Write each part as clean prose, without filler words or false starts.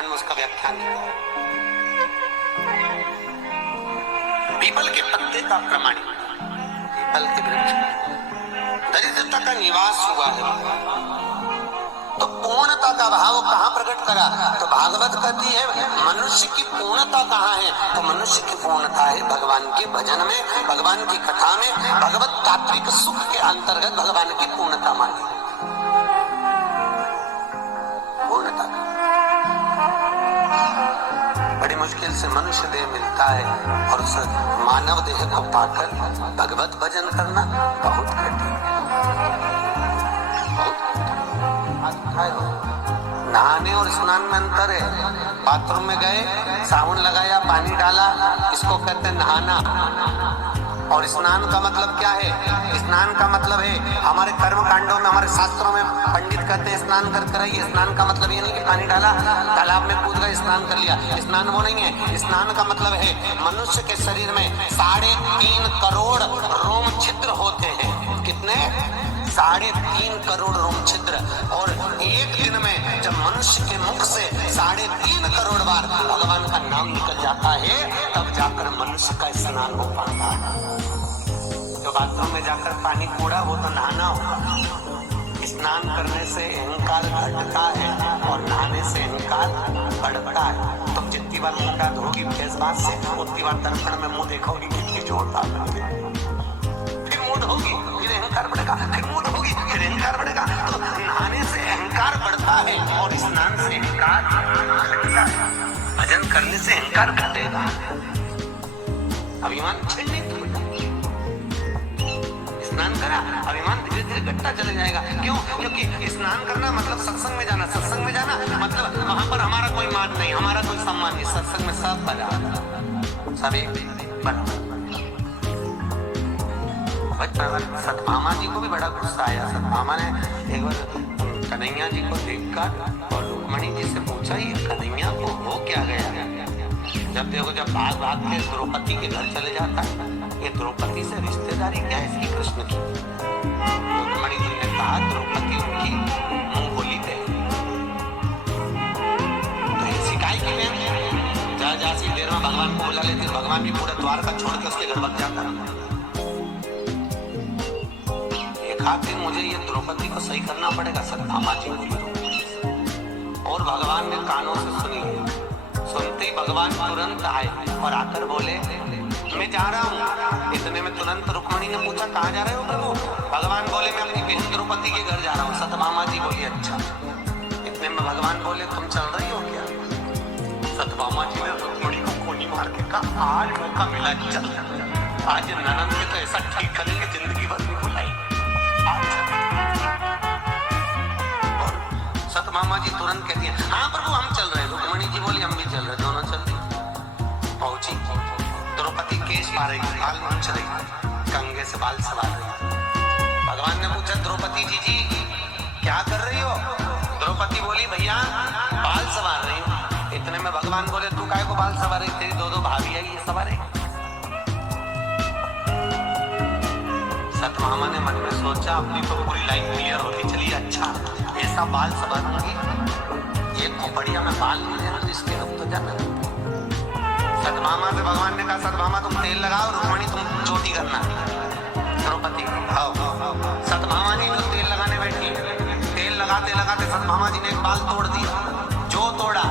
रामायण में उसका व्याख्यान लिखा है। पीपल के पत्ते का प्रमाणित, पीपल के वृक्ष दरिद्रता का निवास हुआ है, तो पूर्णता का भाव कहाँ प्रकट करा? तो भागवत कहती है मनुष्य की पूर्णता कहाँ है? तो मनुष्य की पूर्णता है भगवान के भजन में, भगवान की कथा में, भगवत तात्विक सुख के अंतर्गत भगवान की पूर्णता मानी। पूर्णता बड़ी मुश्किल से मनुष्य देह मिलता है और उस मानव देह को पाकर भगवत भजन करना बहुत कठिन है। नहाने और स्नान में अंतर है। बाथरूम में गए, साबुन लगाया, पानी डाला, इसको कहते हैं नहाना। और स्नान का मतलब क्या है? स्नान का मतलब है हमारे कर्म कांडों में, हमारे शास्त्रों में पंडित कहते हैं स्नान करते रहिए। स्नान का मतलब ये नहीं कि पानी डाला, तालाब में कूद गए, स्नान कर लिया। स्नान वो नहीं है। स्नान का मतलब है मनुष्य के शरीर में 3.5 करोड़ रोम छिद्र होते हैं। कितने? 3.5 करोड़ रोम छिद्र। और एक दिन में जब मनुष्य के मुख से 3.5 करोड़ बार भगवान का नाम निकल जाता है, तब जाकर मनुष्य का स्नान हो पाता है। जो बाथरूम में जाकर पानी कूड़ा, वो तो नहाना होगा। स्नान करने से अहंकार घटता है और नहाने से अहंकार बढ़ता है। तुम जितनी बार मुंह धोगी फेस बात से, उतनी बार दर्पण में मुंह देखोगी कितनी जोरदार लगती है। फिर मुंह धोगी, फिर अहंकार बढ़ेगा, फिर मुंह धोगी, फिर अहंकार बढ़ेगा। तो नहाने से अहंकार बढ़ता है और स्नान से अहंकार घटता है। भजन करने से अहंकार घटेगा, अभिमान छीनने तो स्नान करा, अभिमान धीरे धीरे घटता चले जाएगा। क्यों? क्योंकि स्नान करना मतलब सत्संग में जाना। सत्संग में जाना मतलब वहां पर हमारा कोई मान नहीं, हमारा कोई सम्मान नहीं। सत्संग में सब बराबर, सब एक बराबर। सतभामा जी को भी बड़ा गुस्सा आया। सतभामा ने एक बार कन्हैया जी को देखकर और रुक्मणी जी से पूछा, ये कन्हैया को हो क्या गया? जब देखो, जब भाग भाग के द्रौपदी के घर चले जाता है, ये द्रौपदी से रिश्तेदारी क्या है इसकी कृष्ण की? रुक्मणी जी ने कहा द्रौपदी उनकी मुंह बोली थे, तो ये शिकायत की बहन जा सी देर में भगवान को बुला लेती, भगवान भी पूरा द्वार का छोड़ के उसके घर भाग जाता। खातिर मुझे ये द्रौपदी को सही करना पड़ेगा। सतभामा जी बोली और भगवान ने कानों से सुनी। सुनते ही भगवान तुरंत आए और आकर बोले, मैं जा रहा हूँ। इतने में तुरंत रुक्मणी ने पूछा, कहाँ जा रहे हो प्रभु? भगवान बोले, मैं अपनी बहन द्रौपदी के घर जा रहा हूँ। सतभामा जी बोली, अच्छा। इतने में भगवान बोले, तुम चल रही हो क्या? सतभामा जी ने रुक्मणी को कोनी मार के कहा, आज मौका मिला, चल। आज ननद में तो ऐसा ठीक करेंगे जिंदगी भर नहीं बुलाई। सतभामा जी तुरंत कहती है, हाँ प्रभु हम चल रहे हैं। रुक्मणी जी बोली, हम भी चल रहे, दोनों चल रहे। पहुंची, द्रौपदी केश पा रही, बाल नोच रही, कंगे से बाल सवार रही। भगवान ने पूछा, द्रौपदी जी क्या कर रही हो? द्रौपदी बोली, भैया बाल सवार रही हूँ। इतने में भगवान बोले, तू काहे को बाल सवार रही? तेरी 2 भाभी आई है सवारे। सतभामा ने मन में सोचा, अपनी तो पूरी लाइफ क्लियर होती चली, अच्छा ऐसा बाल संवारूंगी, एक को बढ़िया मैं बाल नहीं लेना, इसके अब तो जाना। सतभामा से भगवान ने कहा, सतभामा तुम तेल लगाओ, रुक्मणी तुम चोटी करना। द्रौपदी आओ। सतभामा जी तो तेल लगाने बैठी। तेल लगाते लगाते सतभामा जी ने एक बाल तोड़ दिया। जो तोड़ा,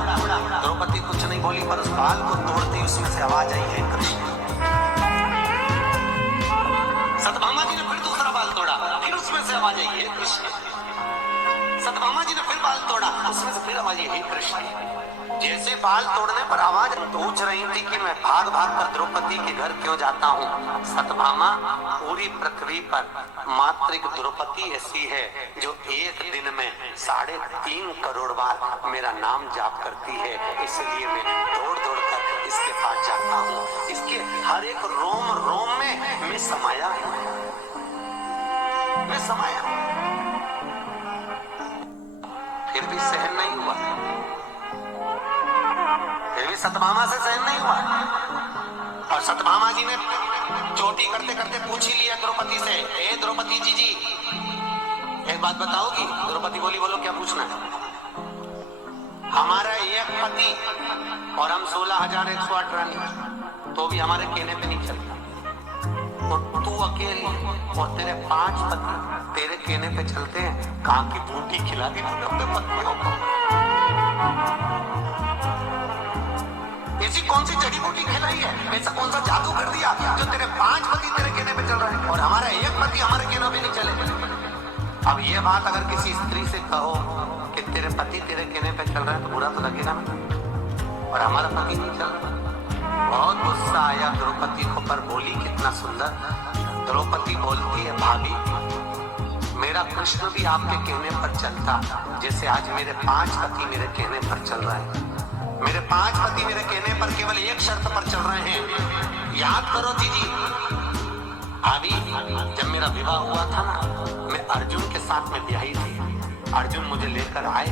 द्रौपदी कुछ नहीं बोली, पर उस बाल को तोड़ती उसमें से आवाज आई, है कृष्ण। सतभामा जी ने फिर दूसरा बाल तोड़ा, फिर उसमें से आवाज आई, है कृष्ण। सतभामा जी ने फिर बाल तोड़ा, उसमें से फिर आवाज आई, हे कृष्ण। जैसे बाल तोड़ने पर आवाज पूछ रही थी कि मैं भाग भाग कर द्रौपदी के घर क्यों जाता हूँ। सतभामा, पूरी पृथ्वी पर मात्र एक द्रौपदी ऐसी है जो एक दिन में 3.5 करोड़ बार मेरा नाम जाप करती है। इसलिए मैं दौड़ दौड़ कर इसके पास जाता हूँ। इसके हर एक रोम रोम में मैं समाया हूँ, मैं समाया हूँ। फिर भी सहन नहीं हुआ, फिर भी सतभामा से सहन नहीं हुआ। और सतभामा जी ने चोटी करते करते पूछ ही लिया द्रौपदी से, ए द्रौपदी जी एक बात बताओगी? द्रौपदी बोली, बोलो क्या पूछना है? हमारा एक पति और हम 16,108 रानी, तो भी हमारे कहने पे नहीं चलता। और तू अकेली और तेरे 5 पति तेरे कहने पे चलते हैं। कहाँ की बूटी खिला दी अपने पत्नियों को? ऐसी कौन सी जड़ी बूटी खिलाई है? ऐसा कौन सा जादू कर दिया जो तेरे 5 पति तेरे कहने पे चल रहे हैं और हमारा एक पति हमारे कहने पे नहीं चले? अब ये बात अगर किसी स्त्री से कहो कि तेरे पति तेरे कहने पे चल रहे हैं तो बुरा तो लगेगा ना, और हमारा पति नहीं चल रहा। बहुत गुस्सा आया द्रौपदी को, पर बोली कितना सुंदर। द्रौपदी बोलती है, भाभी मेरा कृष्ण भी आपके कहने पर चलता जैसे आज मेरे 5 पति मेरे कहने पर चल रहे हैं। मेरे 5 पति मेरे कहने पर केवल एक शर्त पर चल रहे हैं। याद करो दीदी, भाभी जब मेरा विवाह हुआ था ना, मैं अर्जुन के साथ में ब्याही थी। अर्जुन मुझे लेकर आए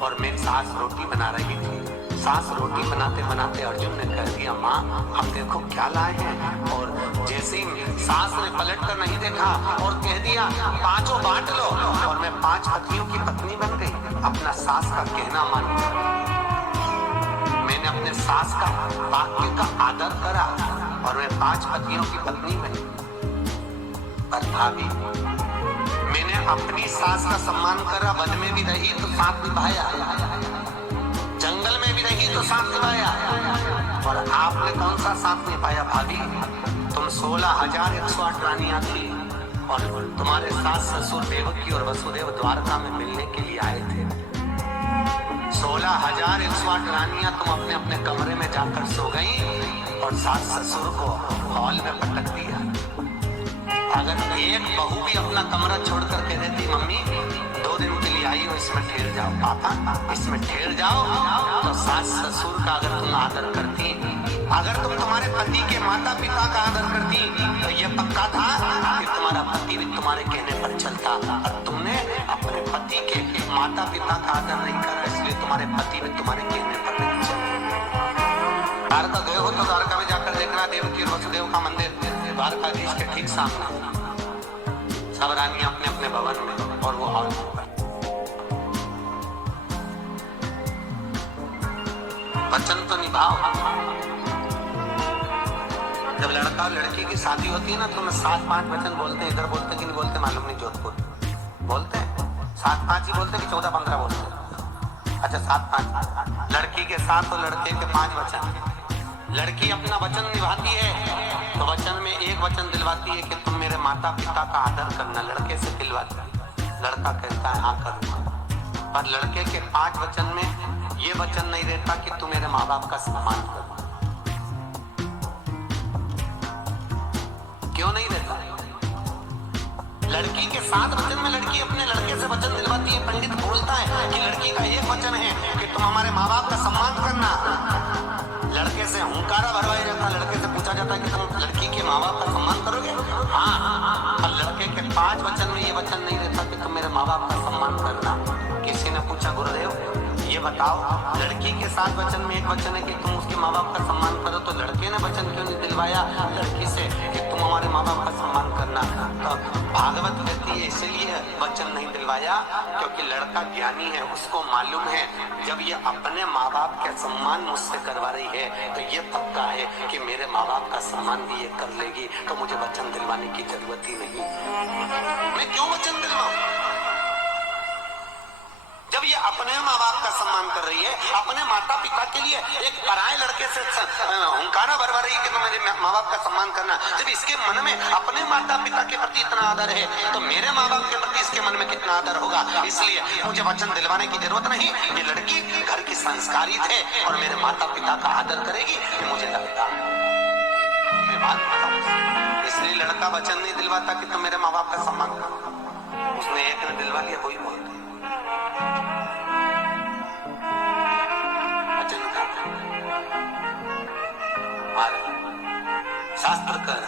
और मेरी सास रोटी बना रही थी। सास रोटी बनाते बनाते अर्जुन ने कह दिया, माँ आप देखो क्या लाए हैं। और जैसे ही सास ने पलट कर नहीं देखा और कह दिया 5 बांट लो, और मैं 5 पतियों की पत्नी बन गई। अपना सास का कहना मान लिया। मैंने अपने सास का वाक्य का आदर करा और मैं 5 पतियों की पत्नी बनी। पर भाभी मैंने अपनी सास का सम्मान करा, वन में भी रही तो साथ निभाया, जंगल में भी रही तो साथ निभाया, और आपने कौन सा साथ निभाया? भाभी तुम 16,108 रानियां थी और तुम्हारे सास ससुर देवकी और वसुदेव द्वारका में मिलने के लिए आए थे। 16,108 रानियां तुम अपने अपने कमरे में जाकर सो गई और सास ससुर को हॉल में पटक दिया। अगर एक बहू भी अपना कमरा छोड़कर कह देती, मम्मी 2 दिन के लिए आई हो, इसमें ठहर जाओ, पापा इसमें ठहर जाओ, तो सास ससुर का अगर तुम आदर करती, अगर तुम तुम्हारे पति के माता पिता का आदर करती, तो ये पक्का था कि तुम्हारा पति भी तुम्हारे कहने पर चलता। और तुमने अपने पति के माता पिता का आदर नहीं करा, इसलिए तुम्हारे पति भी तुम्हारे कहने पर नहीं चले। द्वारका गए हो तो द्वारका में जाकर देखना, देवकी और वसुदेव का मंदिर द्वारकाधीश के ठीक सामने। सब रानियां अपने अपने भवन में और वो हॉल में। वचन तो निभाओ। जब लड़का और लड़की की शादी होती है ना, तो 7-5 वचन बोलते हैं। इधर बोलते कि नहीं बोलते मालूम नहीं, जोधपुर बोलते हैं 7-5 ही बोलते कि 14-15 बोलते। अच्छा 7-5। लड़की के 7 और लड़के के 5 वचन। लड़की अपना वचन निभाती है तो वचन में एक वचन दिलवाती है कि तुम मेरे माता पिता का आदर करना, लड़के से दिलवाती है। लड़का कहता है हाँ करूंगा। पर लड़के के 5 वचन में ये वचन नहीं रहता कि तू मेरे माँ बाप का सम्मान कर। क्यों नहीं रहता? लड़की के 7 वचन में लड़की अपने लड़के से वचन दिलवाती है। पंडित बोलता है कि लड़की का एक वचन है कि तुम हमारे माँ बाप का सम्मान करना। लड़के से हुंकारा भरवाया जाता, लड़के से पूछा जाता है कि तुम लड़की के माँ बाप का सम्मान करोगे? हाँ। और लड़के के 5 वचन में ये वचन नहीं रहता कि तुम मेरे माँ बाप का सम्मान करना। किसी ने पूछा, गुरुदेव ये बताओ, लड़की के 7 वचन में एक वचन है कि तुम उसके माँ बाप का सम्मान करो, तो लड़के ने वचन क्यों नहीं दिलवाया लड़की से कि तुम हमारे माँ बाप का सम्मान करना? तो भागवत कहती है इसलिए वचन नहीं दिलवाया क्योंकि लड़का ज्ञानी है, उसको मालूम है जब ये अपने माँ बाप का सम्मान मुझसे करवा रही है तो ये पक्का है कि मेरे माँ बाप का सम्मान भी ये कर लेगी, तो मुझे वचन दिलवाने की जरूरत ही नहीं। मैं क्यों वचन दिलवाऊं? जब ये अपने माँ बाप का सम्मान कर रही है, अपने माता पिता के लिए एक पराये लड़के से हुंकारा भरवा रही है कि तुम मेरे माँ बाप का सम्मान करना, जब इसके मन में अपने माता पिता के प्रति इतना आदर है तो मेरे माँ बाप के प्रति इसके मन में कितना आदर होगा। इसलिए मुझे वचन दिलवाने की जरूरत नहीं। ये लड़की घर की संस्कारित है और मेरे माता पिता का आदर करेगी, ये मुझे लगता है। मैं बात बताऊं, इसलिए लड़का वचन नहीं दिलवाता कि तुम मेरे माँ बाप का सम्मान करो। उसने एक ने दिलवा लिया, वही बोलते शास्त्र कर